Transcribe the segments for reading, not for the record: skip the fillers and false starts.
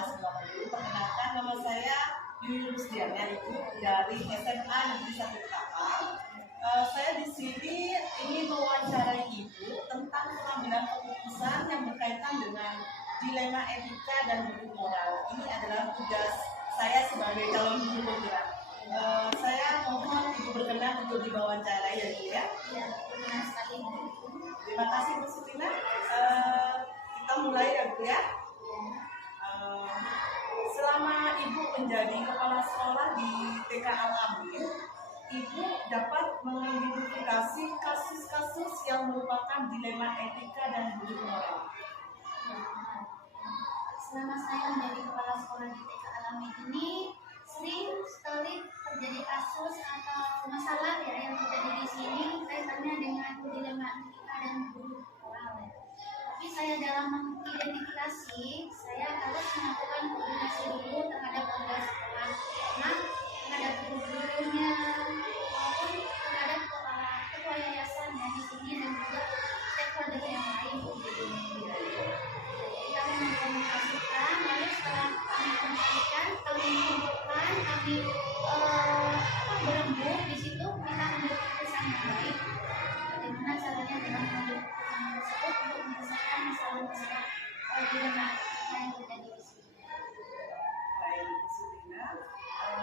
kelas 20. Perkenalkan, nama saya Yuyun Rusdiana, Ibu dari SMA Negeri 1 Ketapang. Saya di sini ingin mewawancarai Ibu tentang pengambilan keputusan yang berkaitan dengan dilema etika dan hukum moral. Ini adalah tugas saya sebagai calon guru penggerak. Saya mohon Ibu berkenan untuk diwawancarai ya Bu ya. Ya, berkenan sekali Bu. Terima kasih Bu Sutina. Kita mulai ya Bu ya. Selama Ibu menjadi kepala sekolah di TK Al-Amin, Ibu dapat mengidentifikasi kasus-kasus yang merupakan dilema etika dan hukum moral. Selama saya menjadi kepala sekolah di TK Al-Amin ini, sering sekali terjadi kasus atau masalah ya yang terjadi di sini kaitannya dengan dilema etika dan hukum moral ya. Tapi saya dalam mengidentifikasi, saya harus melakukan koordinasi dulu terhadap warga sekolah, karena terhadap guru-gurunya maupun terhadap ketua yayasan ya di sini dan juga stakeholder yang lain. Jadi kami mengkomunikasikan, lalu setelah kami komunikasikan, kami kumpulkan, kami berembuk di situ kita ambil keputusan yang baik. Bagaimana caranya dalam mengambil keputusan tersebut untuk menyelesaikan masalah-masalah dilema yang terjadi di sini. Baik, Bu Sutina,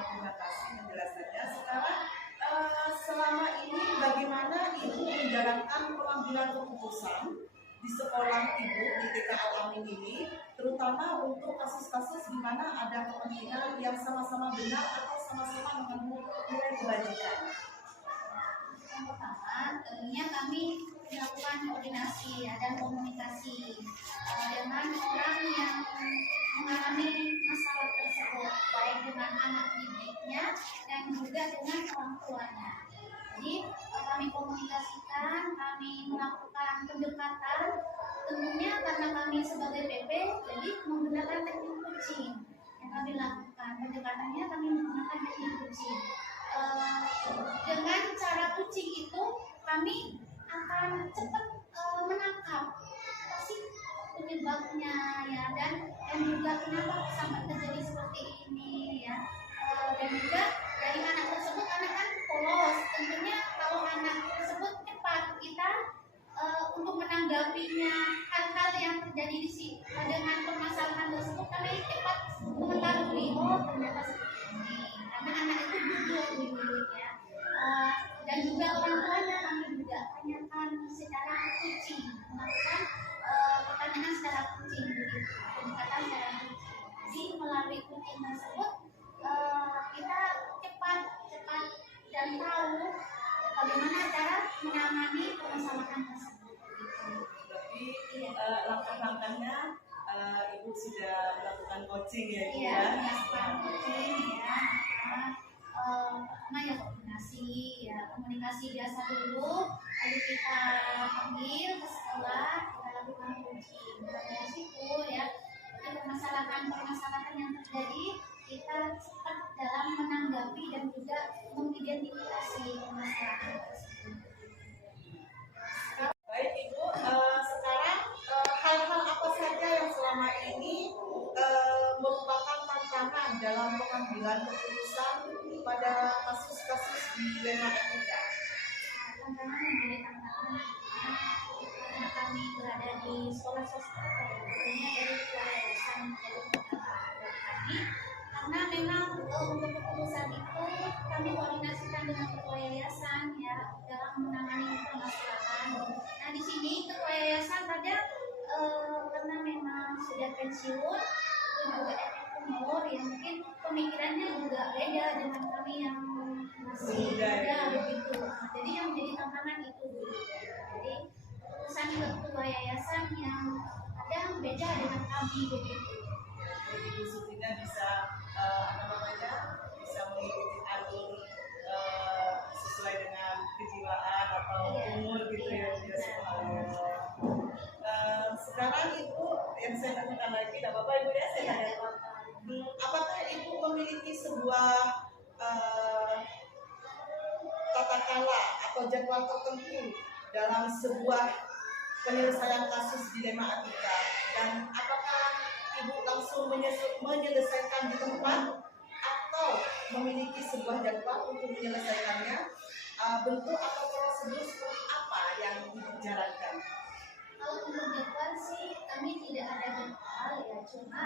terima kasih penjelasannya. Sekarang selama ini bagaimana Ibu menjalankan pengambilan keputusan di sekolah Ibu di TK Al-Amin ini, terutama untuk kasus-kasus di mana ada kepentingan yang sama-sama benar atau sama-sama mengandung nilai kebajikan? Yang pertama, tentunya kami melakukan koordinasi dan komunikasi dengan orang yang mengalami masalah tersebut, baik dengan anak didiknya dan juga dengan orang tuanya. Jadi kami komunikasikan, kami melakukan pendekatan, tentunya karena kami sebagai PP, jadi menggunakan teknik coaching yang kami lakukan. Pendekatannya kami menggunakan teknik coaching. Dengan cara coaching itu kami akan cepat menangkap apa sih penyebabnya ya, dan juga kenapa sampai terjadi seperti ini ya, dan juga dari anak tersebut, anak kan polos, tentunya kalau anak tersebut cepat kita untuk menanggapinya hal-hal yang terjadi di sini dengan permasalahan tersebut, kami cepat mengetahui oh ternyata seperti ini karena anak itu duduk ya. Dan juga orang tuanya kami juga tanyakan secara coaching, melakukan pertanyaan secara coaching, pendekatan secara coaching. Jadi melalui coaching tersebut kita cepat dan tahu bagaimana cara menangani permasalahan tersebut. Berarti langkah-langkahnya Ibu sudah melakukan coaching ya? Iya, melakukan coaching ya. Pertama ya komunikasi biasa dulu, lalu kita panggil ke sekolah, kita lakukan coaching. Dari situ ya, jadi permasalahan yang terjadi kita cepat dalam menanggapi dan juga mengidentifikasi permasalahan tersebut. Baik Ibu, sekarang hal-hal apa saja yang selama ini merupakan tantangan dalam pengambilan keputusan pada kasus-kasus dilema etika? Tantangan yang menjadi tantangan karena kami berada di sekolah swasta, tentunya dari yayasan menjadi tantangan bagi kami, karena memang untuk keputusan itu kami koordinasikan dengan ketua yayasan ya dalam menangani permasalahan. Nah di sini ketua yayasan pada karena memang sudah pensiun, juga efek umur yang mungkin pemikirannya juga beda dengan kami yang masih muda begitu. Jadi yang menjadi tantangan itu. Jadi keputusan ketua yayasan yang kadang beda dengan kami begitu. Jadi Bu Sutina bisa bisa mengikuti alur sesuai dengan kejiwaan atau umur gitu ya. Sekarang Ibu yang saya tanyakan lagi, tidak apa-apa Ibu ya, saya tanya, apakah Ibu memiliki sebuah tata cara atau jadwal tertentu dalam sebuah penyelesaian kasus dilema etika, dan apakah Ibu langsung menyelesaikan di tempat atau memiliki sebuah jadwal untuk menyelesaikannya? Bentuk atau prosedur seperti apa yang Ibu jalankan? Kalau untuk jadwal sih kami tidak ada jadwal ya, cuma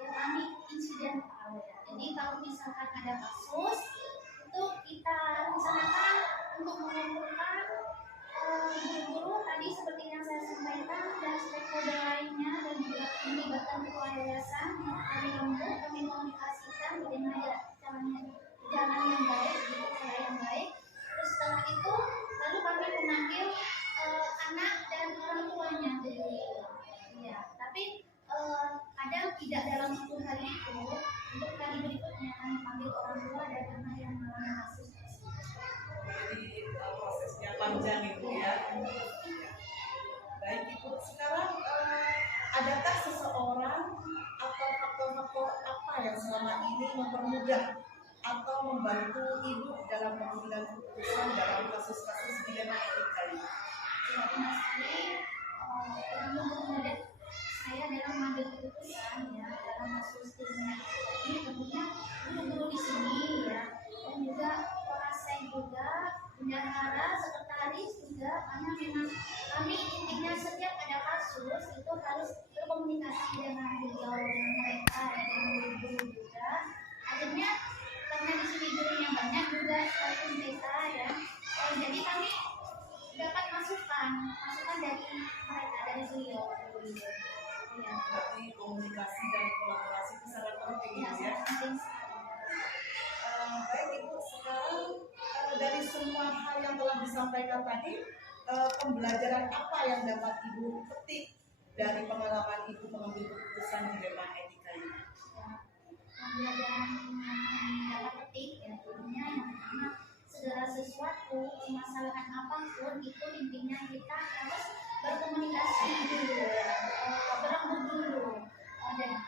ya kami insidental ya. Jadi kalau misalkan ada kasus itu kita rencanakan untuk mengumpulkan guru-guru tadi seperti yang saya sampaikan dan stakeholder lainnya dan juga melibatkan ketua yayasan yang kami lembut, kami komunikasikan bagaimana jalan yang baik, gitu, cara yang baik. Terus setelah itu lalu kami memanggil anak dan orang tuanya dari ya, tapi kadang tidak dalam satu hari itu. Untuk kali berikutnya kami panggil orang tua dan anak yang mengalami kasus tersebut. Jadi prosesnya panjang itu ya. Baik Ibu, sekarang adakah seseorang atau faktor-faktor apa yang selama ini mempermudah atau membantu Ibu dalam pengambilan keputusan dalam kasus-kasus dilema etika ini? Ya, benar sekali. Yang mempermudah saya dalam mengambil keputusan ya dalam kasus dilema etika ini tentunya guru-guru di sini ya, dan juga orasek juga, bendahara, sekretaris juga, karena memang kami intinya setiap ada kasus itu harus berkomunikasi dengan beliau, dengan mereka ya, dengan guru-guru juga. Akhirnya karena di sini gurunya banyak juga seperti kita ya, jadi kami dapat masukan dari mereka, dari beliau. Ya. Berarti komunikasi dan kolaborasi itu sangat penting Ya, ya. penting. Baik Ibu, sekarang dari semua hal yang telah disampaikan tadi, pembelajaran apa yang dapat Ibu petik dari pengalaman Ibu mengambil keputusan dilema etika ini? Ya, pembelajaran yang dapat petik ya, tentunya yang pertama segala sesuatu, permasalahan apapun itu intinya kita harus berkomunikasi dulu, berembuk dulu.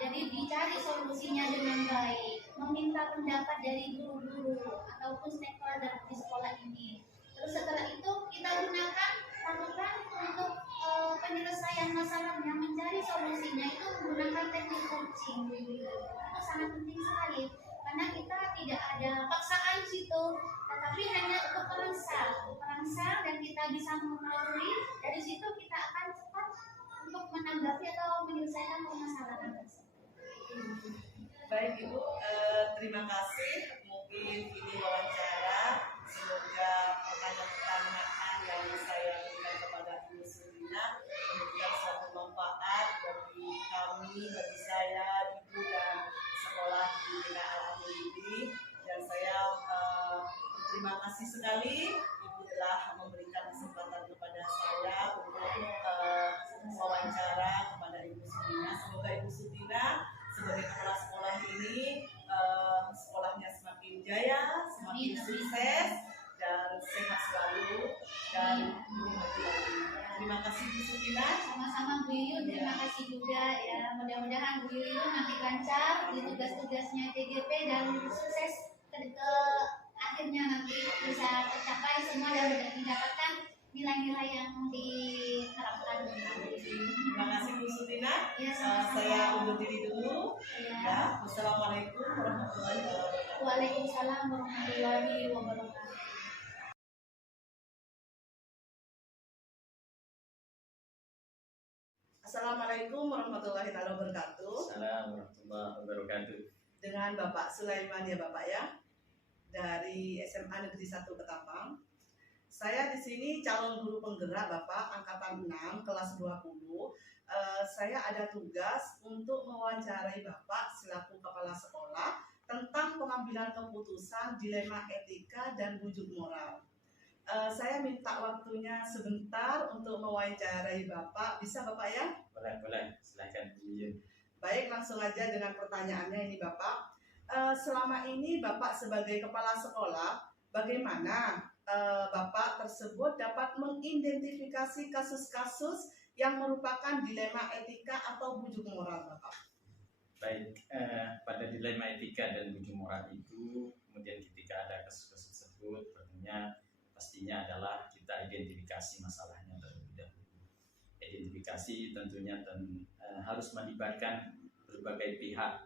Jadi dicari solusinya dengan baik, meminta pendapat dari guru-guru ataupun stakeholder di sekolah ini. Terus setelah itu kita lakukan untuk penyelesaian masalahnya, mencari solusinya itu menggunakan teknik coaching. Itu sangat penting sekali karena kita tidak ada paksaan situ, tetapi hanya untuk merangsang dan kita bisa melalui dari situ kita akan cepat untuk menanggapi atau menyelesaikan permasalahan tersebut. Baik Ibu, terima kasih. Mungkin ini wawancara. Semoga pertanyaan-pertanyaan yang saya berikan kepada Ibu Sulina memberikan suatu manfaat bagi kami, bagi saya, Ibu dan sekolah di Bina Al-Amili. Dan saya berterima kasih sekali Ibu telah memberikan kesempatan kepada saya untuk wawancara kepada Ibu Sulina. Semoga Ibu Sulina sebagai kepala sekolah ini sekolahnya semakin jaya, semakin sukses dan sehat selalu dan berhati lagi. Terima kasih Bu Sulina. Sama-sama Bu Yuyun, terima kasih juga ya. Mudah-mudahan Bu Yuyun nanti lancar di tugas-tugasnya TGP dan sukses ke akhirnya nanti bisa tercapai semua dan mendapatkan nilai-nilai yang diharapkan. Terima kasih Bu Sulina. Ya, sama-sama. Saya undur diri dulu. Ya. Ya, wassalamualaikum warahmatullahi wabarakatuh. Waalaikumsalam warahmatullahi wabarakatuh. Assalamualaikum warahmatullahi wabarakatuh. Assalamualaikum warahmatullahi wabarakatuh. Dengan Bapak Sulaiman ya Bapak ya, dari SMA Negeri 1 Ketapang. Saya di sini calon guru penggerak Bapak angkatan 6 kelas 20. Saya ada tugas untuk mewawancarai Bapak selaku kepala sekolah tentang pengambilan keputusan dilema etika dan bujuk moral. Saya minta waktunya sebentar untuk mewawancarai Bapak. Bisa Bapak ya? Boleh, silakan Bu Yuyun. Baik, langsung aja dengan pertanyaannya ini Bapak. Selama ini Bapak sebagai kepala sekolah, bagaimana Bapak tersebut dapat mengidentifikasi kasus-kasus yang merupakan dilema etika atau bujuk moral Bapak? Baik, pada dilema etika dan bujuk moral itu, kemudian ketika ada kasus-kasus tersebut, pastinya adalah kita identifikasi masalahnya terlebih dahulu. Identifikasi tentunya harus melibatkan berbagai pihak.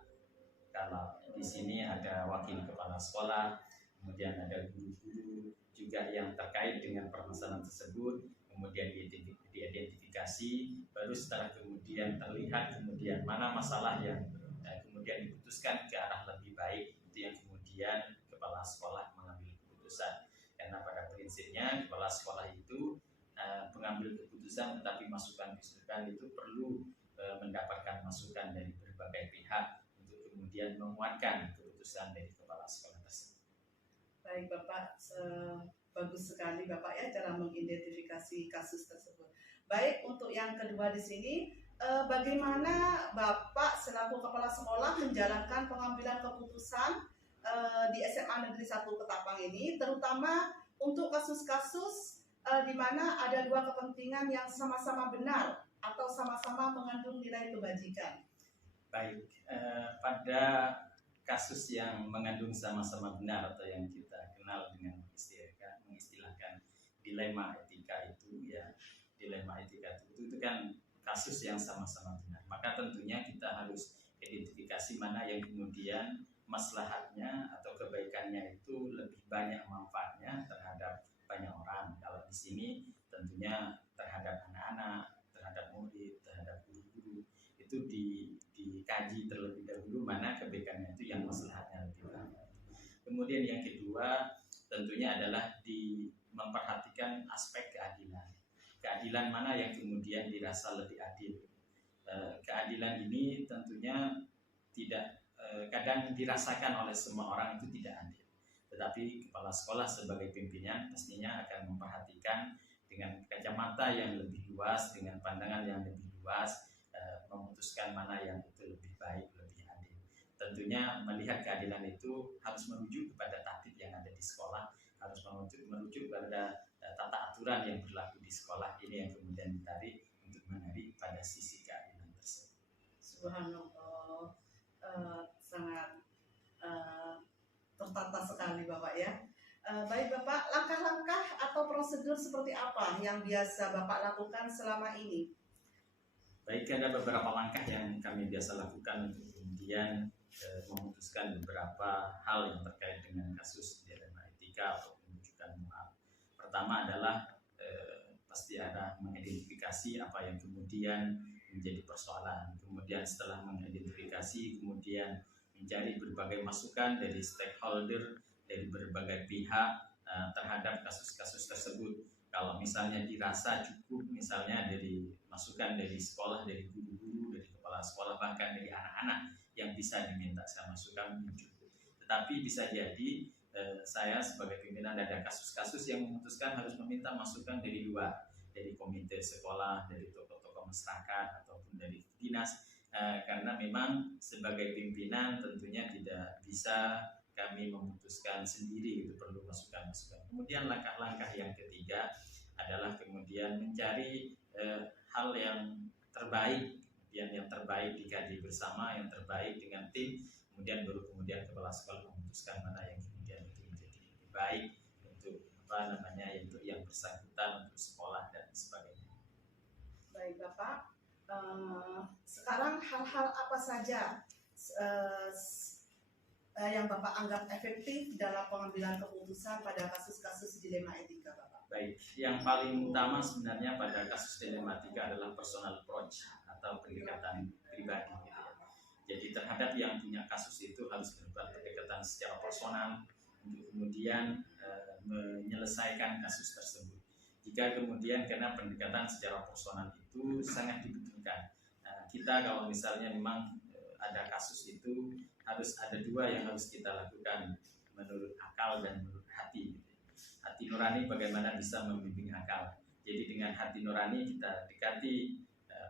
Kalau di sini ada wakil kepala sekolah, kemudian ada guru-guru juga yang terkait dengan permasalahan tersebut, kemudian diidentifikasi, baru setelah kemudian terlihat kemudian mana masalah yang kemudian diputuskan ke arah lebih baik, itu yang kemudian kepala sekolah mengambil keputusan. Karena pada prinsipnya kepala sekolah itu pengambil keputusan, tetapi masukan-masukan itu perlu mendapatkan masukan dari berbagai pihak untuk kemudian menguatkan keputusan dari kepala sekolah tersebut. Baik Bapak, bagus sekali Bapak ya cara mengidentifikasi kasus tersebut. Baik, untuk yang kedua di sini, bagaimana Bapak selaku kepala sekolah menjalankan pengambilan keputusan di SMA Negeri 1 Ketapang ini, terutama untuk kasus-kasus di mana ada dua kepentingan yang sama-sama benar atau sama-sama mengandung nilai kebajikan. Baik, pada kasus yang mengandung sama-sama benar atau yang kita kenal dengan mengistilahkan dilema etika itu ya, dilema etika itu kan kasus yang sama-sama benar. Maka tentunya kita harus identifikasi mana yang kemudian maslahatnya atau kebaikannya itu lebih banyak manfaatnya terhadap banyak orang. Kalau di sini tentunya terhadap anak-anak, terhadap murid, terhadap guru-guru, itu dikaji terlebih dahulu mana kebaikannya itu yang maslahatnya lebih banyak. Kemudian yang kedua tentunya adalah memperhatikan aspek keadilan. Keadilan mana yang kemudian dirasa lebih adil. Keadilan ini tentunya tidak kadang dirasakan oleh semua orang itu tidak adil. Tetapi kepala sekolah sebagai pimpinan pastinya akan memperhatikan dengan kacamata yang lebih luas, dengan pandangan yang lebih luas, memutuskan mana yang itu lebih baik, lebih adil. Tentunya melihat keadilan itu harus merujuk kepada tatib yang ada di sekolah, harus merujuk pada tata aturan yang berlaku di sekolah. Ini yang kemudian ditarik untuk menarik pada sisi keadilan tersebut. Subhanallah, sangat tertata sekali Bapak ya. Baik Bapak, langkah-langkah atau prosedur seperti apa yang biasa Bapak lakukan selama ini? Baik, ada beberapa langkah yang kami biasa lakukan untuk kemudian memutuskan beberapa hal yang terkait dengan kasus dilema etika atau penunjukan moral. Pertama adalah pasti ada mengidentifikasi apa yang kemudian menjadi persoalan. Kemudian setelah mengidentifikasi, kemudian mencari berbagai masukan dari stakeholder, dari berbagai pihak terhadap kasus-kasus tersebut. Kalau misalnya dirasa cukup, misalnya dari masukan dari sekolah, dari guru-guru, dari kepala sekolah, bahkan dari anak-anak yang bisa diminta saya masukan cukup. Tetapi bisa jadi saya sebagai pimpinan ada kasus-kasus yang memutuskan harus meminta masukan dari luar, dari komite sekolah, dari tokoh-tokoh masyarakat ataupun dari dinas. Karena memang sebagai pimpinan tentunya tidak bisa kami memutuskan sendiri, itu perlu masukan-masukan. Kemudian langkah-langkah yang ketiga adalah kemudian mencari hal yang terbaik, yang terbaik dikaji bersama, yang terbaik dengan tim, kemudian baru kemudian kepala sekolah memutuskan mana yang kemudian itu menjadi lebih baik untuk untuk yang bersangkutan, untuk sekolah dan sebagainya. Baik Bapak. Sekarang hal-hal apa saja yang Bapak anggap efektif dalam pengambilan keputusan pada kasus-kasus dilema etika Bapak? Baik, yang paling utama sebenarnya pada kasus dilema etika adalah personal approach atau pendekatan pribadi gitu ya. Jadi terhadap yang punya kasus itu harus dilakukan pendekatan secara personal untuk kemudian menyelesaikan kasus tersebut. Jika kemudian karena pendekatan secara personal itu sangat dibutuhkan. Kita kalau misalnya memang ada kasus itu harus ada dua yang harus kita lakukan menurut akal dan menurut hati. Hati nurani bagaimana bisa membimbing akal. Jadi dengan hati nurani kita dekati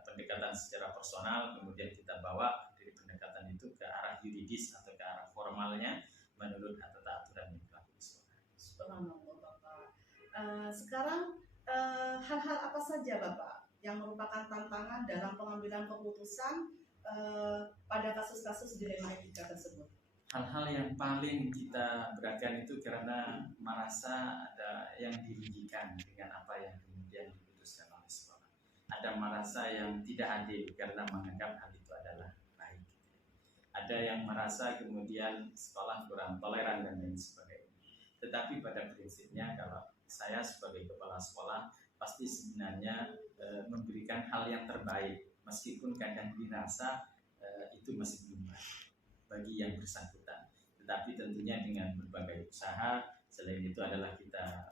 pendekatan secara personal, kemudian kita bawa dari pendekatan itu ke arah yuridis atau ke arah formalnya menurut tata aturan yang berlaku di sekolah. Subhanallah Bapak. Sekarang hal-hal apa saja Bapak yang merupakan tantangan dalam pengambilan keputusan pada kasus-kasus dilema etika tersebut? Hal-hal yang paling kita beratkan itu karena merasa ada yang dirugikan dengan apa yang kemudian diputuskan oleh sekolah. Ada merasa yang tidak adil karena menganggap hal itu adalah baik. ada yang merasa kemudian sekolah kurang toleran dan lain sebagainya. Tetapi pada prinsipnya kalau saya sebagai kepala sekolah pasti sebenarnya memberikan hal yang terbaik, meskipun kadang dirasa itu masih belum baik bagi yang bersangkutan. Tetapi tentunya dengan berbagai usaha, selain itu adalah kita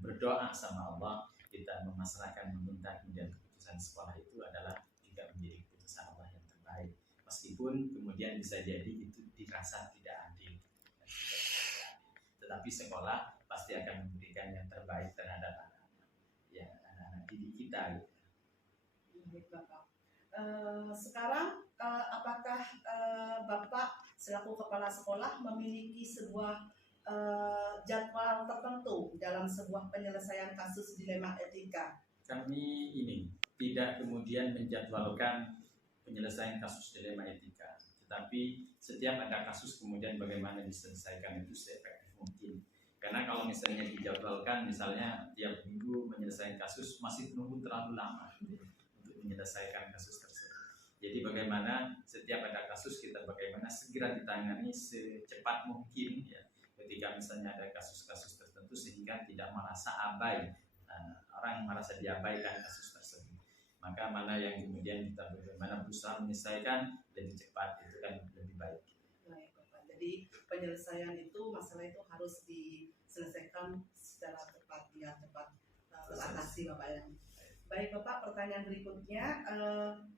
berdoa sama Allah, kita memasrahkan, meminta, kemudian keputusan sekolah itu adalah juga menjadi keputusan Allah yang terbaik. Meskipun kemudian bisa jadi itu dirasa tidak adil, tetapi sekolah pasti akan memberikan yang terbaik terhadap anak-anak didik kita. Baik, Bapak. Sekarang apakah Bapak selaku kepala sekolah memiliki sebuah jadwal tertentu dalam sebuah penyelesaian kasus dilema etika? Kami ini tidak kemudian menjadwalkan penyelesaian kasus dilema etika, tetapi setiap ada kasus kemudian bagaimana diselesaikan itu seefektif mungkin. Karena kalau misalnya dijadwalkan, misalnya tiap minggu menyelesaikan kasus, masih menunggu terlalu lama untuk menyelesaikan kasus tersebut. Jadi bagaimana setiap ada kasus kita bagaimana segera ditangani secepat mungkin ya. Ketika misalnya ada kasus-kasus tertentu sehingga tidak merasa abai, orang merasa diabaikan kasus tersebut. Maka mana yang kemudian kita bagaimana berusaha menyelesaikan lebih cepat, itu kan lebih baik. Baik, Bapak. Jadi penyelesaian itu, masalah itu harus diselesaikan secara cepat, biar cepat teratasi, Bapak ya. Baik, Bapak, pertanyaan berikutnya,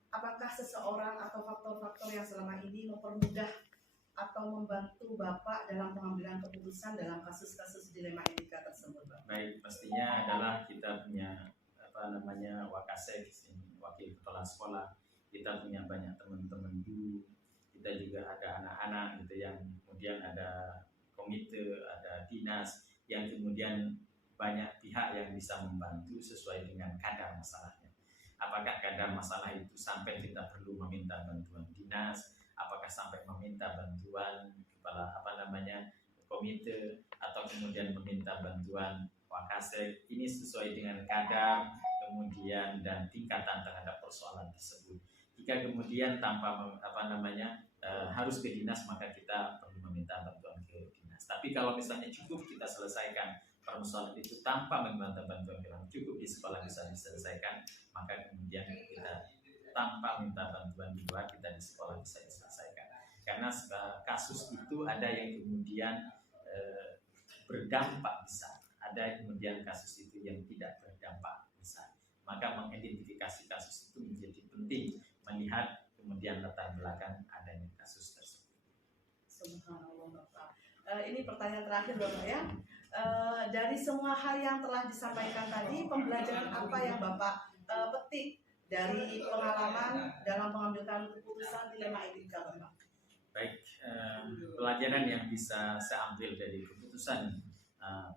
apakah seseorang atau faktor-faktor yang selama ini mempermudah atau membantu Bapak dalam pengambilan keputusan dalam kasus-kasus dilema etika tersebut, Bapak? Baik, pastinya adalah kita punya Wakasek, wakil kepala sekolah. Kita punya banyak teman-teman guru. Kita juga ada anak-anak gitu yang kemudian ada komite, ada dinas yang kemudian banyak pihak yang bisa membantu sesuai dengan kadar masalahnya. Apakah kadar masalah itu sampai kita perlu meminta bantuan dinas, apakah sampai meminta bantuan kepala komite, atau kemudian meminta bantuan Wakasek, ini sesuai dengan kadar kemudian dan tingkatan terhadap persoalan tersebut. Jika kemudian tanpa harus ke dinas, maka kita perlu meminta bantuan ke dinas. Tapi kalau misalnya cukup kita selesaikan persoalan itu tanpa meminta bantuan ke dinas, cukup di sekolah bisa diselesaikan, maka kemudian kita tanpa minta bantuan di luar, kita di sekolah bisa diselesaikan. Karena kasus itu ada yang kemudian berdampak besar, ada kemudian kasus itu yang tidak berdampak besar. Maka mengidentifikasi kasus itu menjadi penting, melihat kemudian latar belakang adanya kasus tersebut. Subhanallah, Bapak. Ini pertanyaan terakhir, Bapak ya. Dari semua hal yang telah disampaikan tadi, pembelajaran apa yang Bapak petik dari pengalaman dalam pengambilan keputusan dilema etika, Bapak? Baik, pelajaran yang bisa saya ambil dari keputusan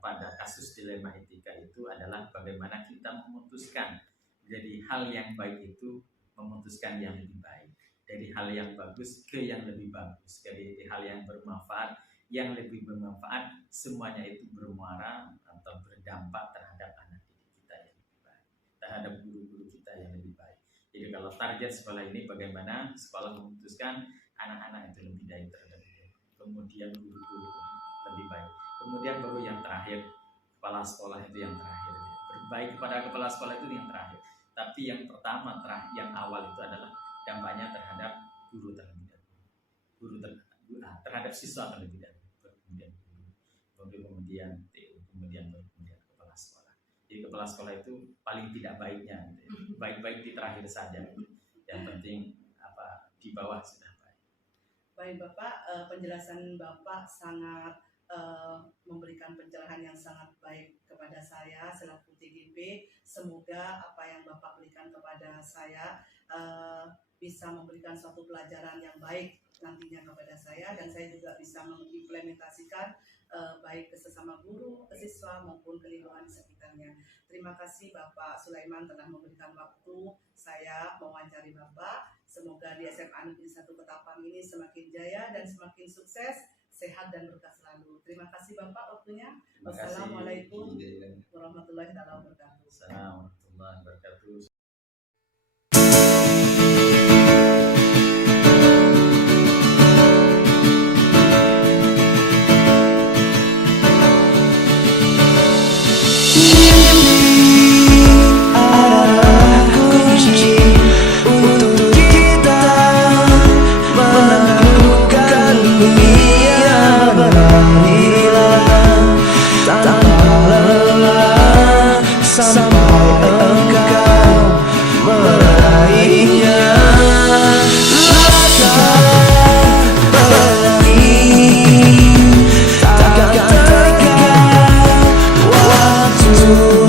pada kasus dilema etika itu adalah bagaimana kita memutuskan jadi hal yang baik itu memutuskan yang lebih baik, dari hal yang bagus ke yang lebih bagus, dari hal yang bermanfaat yang lebih bermanfaat, semuanya itu bermuara atau berdampak terhadap anak didik kita yang lebih baik, terhadap guru-guru kita yang lebih baik. Jadi kalau target sekolah ini bagaimana sekolah memutuskan anak-anak itu lebih baik terhadap kemudian guru-guru lebih baik, kemudian baru yang terakhir kepala sekolah itu yang terakhir, berbaik kepada kepala sekolah itu yang terakhir. Tapi yang pertama, yang awal itu adalah dampaknya terhadap guru terlebih dahulu, terhadap siswa terlebih dahulu, kemudian TU, kemudian kepala sekolah. Jadi kepala sekolah itu paling tidak baiknya, gitu. Baik-baik di terakhir saja. Yang penting di bawah sudah baik. Baik, Bapak, penjelasan Bapak sangat memberikan pencerahan yang sangat baik kepada saya selaku TGP. Semoga apa yang Bapak berikan kepada saya bisa memberikan suatu pelajaran yang baik nantinya kepada saya, dan saya juga bisa mengimplementasikan baik ke sesama guru, ke siswa maupun ke lingkungan di sekitarnya. Terima kasih Bapak Sulaiman telah memberikan waktu saya mewawancari Bapak. Semoga di SMA Negeri 1 Ketapang ini semakin jaya dan semakin sukses, sehat dan berkah selalu. Terima kasih Bapak waktunya. Wassalamualaikum warahmatullahi wabarakatuh. Assalamualaikum warahmatullahi wabarakatuh. sampai engkau meraihnya. Langkah pelangi takkan terikat waktu.